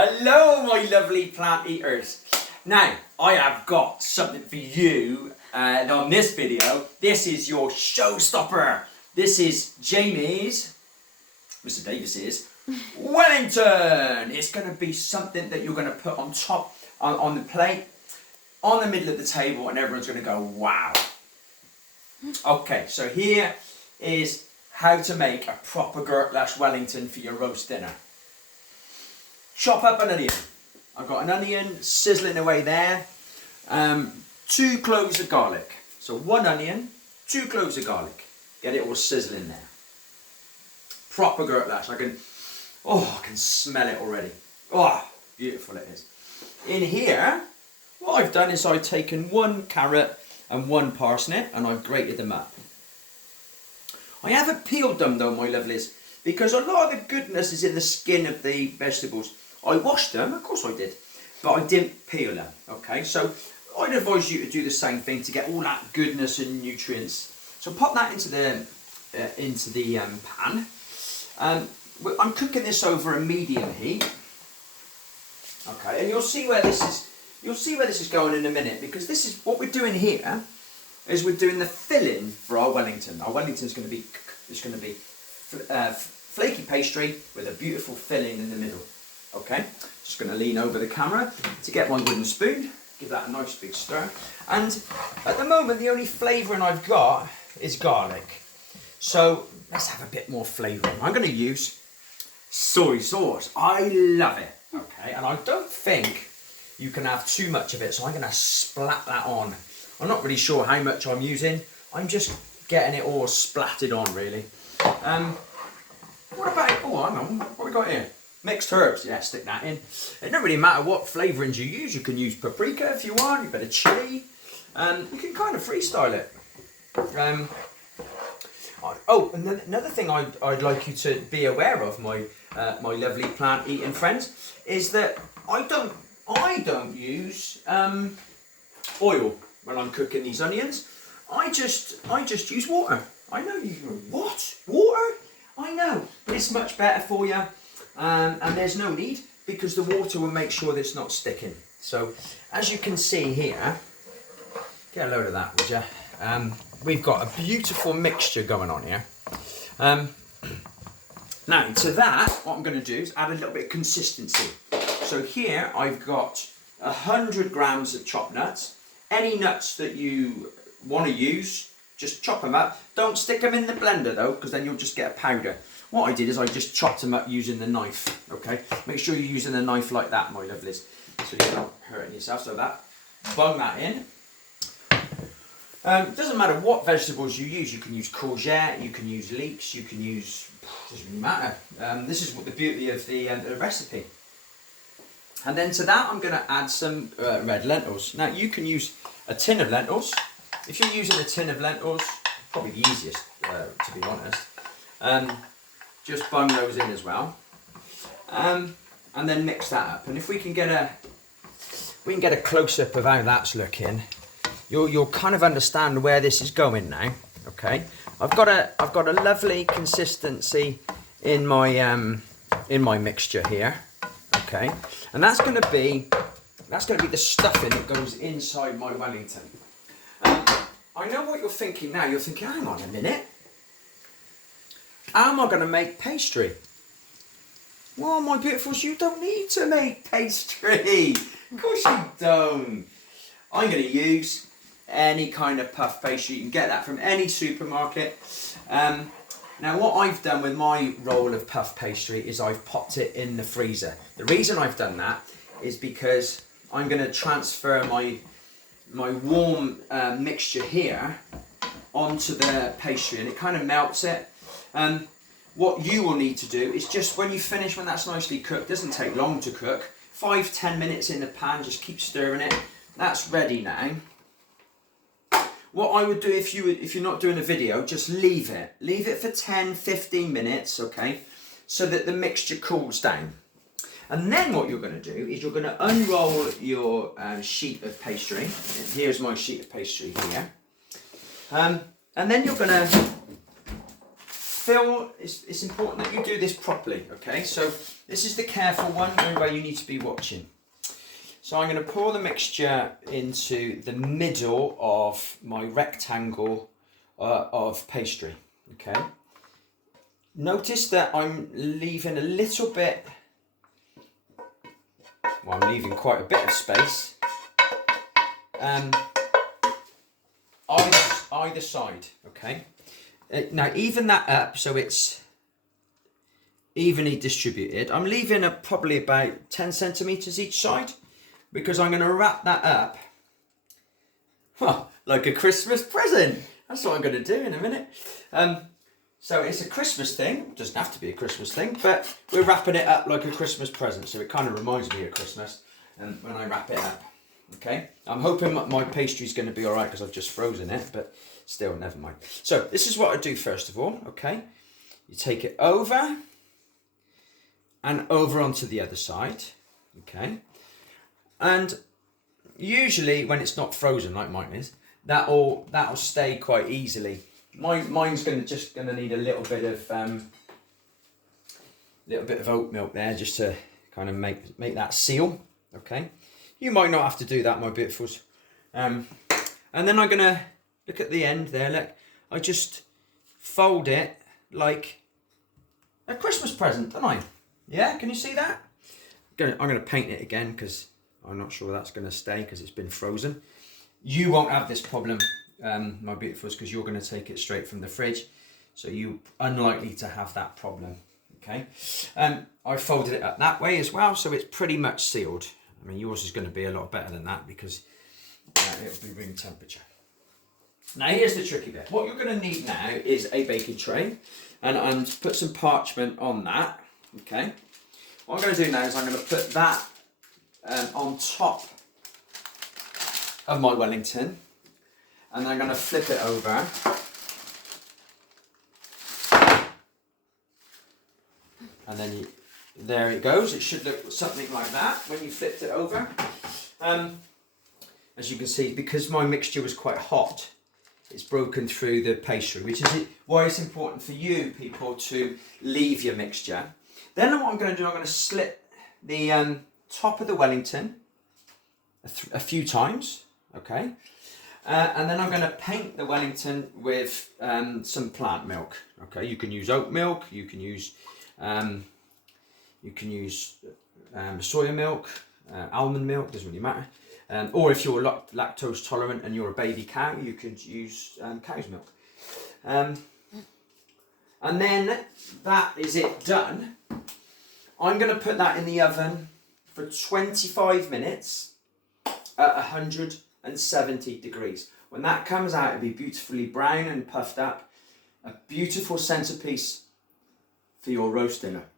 Hello, my lovely plant eaters. Now, I have got something for you on this video. This is your showstopper. This is Jamie's, Mr. Davis's, Wellington. It's going to be something that you're going to put on top, on the plate, on the middle of the table, and everyone's going to go, wow. Okay, so here is how to make a proper Gurklash Wellington for your roast dinner. Chop up an onion. I've got an onion sizzling away there. 2 cloves of garlic. So 1 onion, 2 cloves of garlic. Get it all sizzling there. Proper Gurklash. I can smell it already. Oh, beautiful it is. In here, what I've done is I've taken 1 carrot and 1 parsnip and I've grated them up. I haven't peeled them though, my lovelies, because a lot of the goodness is in the skin of the vegetables. I washed them, of course I did, but I didn't peel them, okay? So I'd advise you to do the same thing to get all that goodness and nutrients. So pop that into the pan. I'm cooking this over a medium heat, okay? And you'll see where this is going in a minute, because this is what we're doing here. Is we're doing the filling for our Wellington. Our Wellington's going to be flaky pastry with a beautiful filling in the middle. Okay, just going to lean over the camera to get my wooden spoon, give that a nice big stir. And at the moment, the only flavouring I've got is garlic. So let's have a bit more flavouring. I'm going to use soy sauce. I love it. Okay, and I don't think you can have too much of it, so I'm going to splat that on. I'm not really sure how much I'm using. I'm just getting it all splatted on, really. What about, oh, hang on, what we got here? Mixed herbs, yeah, stick that in. It doesn't really matter what flavourings you use. You can use paprika if you want, a bit of chilli. You can kind of freestyle it. Oh, and another thing I'd like you to be aware of, my lovely plant eating friends, is that I don't use oil when I'm cooking these onions. I just use water. I know you go, what? Water? I know, but it's much better for you. And there's no need, because the water will make sure that it's not sticking. So as you can see here, get a load of that, would you? We've got a beautiful mixture going on here. Now to that, what I'm going to do is add a little bit of consistency. So here I've got 100 grams of chopped nuts. Any nuts that you want to use, just chop them up. Don't stick them in the blender though, because then you'll just get a powder. What I did is I just chopped them up using the knife, okay? Make sure you're using the knife like that, my lovelies, so you're not hurting yourself. So that, bung that in. It doesn't matter what vegetables you use. You can use courgette, you can use leeks, you can use, doesn't really matter. This is what the beauty of the recipe. And then to that, I'm going to add some red lentils. Now, you can use a tin of lentils. If you're using a tin of lentils, probably the easiest, to be honest. Just bung those in as well. And then mix that up. And if we can get a close-up of how that's looking, you'll kind of understand where this is going now. Okay, I've got a lovely consistency in my mixture here. Okay, and that's going to be the stuffing that goes inside my Wellington. I know what you're thinking now. You're thinking, hang on a minute, how am I going to make pastry? Well, my beautifuls, you don't need to make pastry. Of course you don't. I'm going to use any kind of puff pastry. You can get that from any supermarket. Now what I've done with my roll of puff pastry is I've popped it in the freezer. The reason I've done that is because I'm going to transfer my warm mixture here onto the pastry, and it kind of melts it. What you will need to do is just when that's nicely cooked, doesn't take long to cook, 5-10 minutes in the pan, just keep stirring it. That's ready now. What I would do if you're not doing a video, just leave it for 10-15 minutes, okay, so that the mixture cools down. And then what you're going to do is you're going to unroll your sheet of pastry. Here's my sheet of pastry here. And then you're going to feel it's important that you do this properly, okay? So this is the careful one where you need to be watching. So I'm going to pour the mixture into the middle of my rectangle of pastry, okay? Notice that I'm leaving a little bit, well, I'm leaving quite a bit of space either side, okay? Now even that up so it's evenly distributed. I'm leaving probably about 10 centimeters each side because I'm going to wrap that up, well, like a Christmas present. That's what I'm going to do in a minute. So it's a Christmas thing. It doesn't have to be a Christmas thing, but we're wrapping it up like a Christmas present. So it kind of reminds me of Christmas when I wrap it up. Okay. I'm hoping my pastry's going to be all right because I've just frozen it, but still, never mind. So this is what I do first of all. Okay. You take it over and over onto the other side. Okay. And usually when it's not frozen like mine is, that'll stay quite easily. Mine's gonna need a little bit of oat milk there just to kind of make that seal. Okay, you might not have to do that, my beautifuls. And then I'm gonna look at the end there. Look, I just fold it like a Christmas present, don't I? Yeah, can you see that? I'm gonna paint it again because I'm not sure that's gonna stay because it's been frozen. You won't have this problem, my beautifuls, because you're going to take it straight from the fridge, so you're unlikely to have that problem. Okay, I folded it up that way as well, so it's pretty much sealed. I mean, yours is going to be a lot better than that because it'll be room temperature. Now here's the tricky bit. What you're going to need now is a baking tray, and put some parchment on that. Okay, what I'm going to do now is I'm going to put that on top of my Wellington, and I'm going to flip it over, and then there it goes. It should look something like that when you flipped it over. As you can see, because my mixture was quite hot, it's broken through the pastry, which is why it's important for you people to leave your mixture. Then what I'm going to do, I'm going to slit the top of the Wellington a few times. Okay, and then I'm going to paint the Wellington with some plant milk. Okay, you can use oat milk, you can use soya milk, almond milk, doesn't really matter. Or if you're lactose tolerant and you're a baby cow, you could use cow's milk. And then that is it done. I'm going to put that in the oven for 25 minutes at 170 degrees. When that comes out, it'll be beautifully brown and puffed up. A beautiful centerpiece for your roast dinner.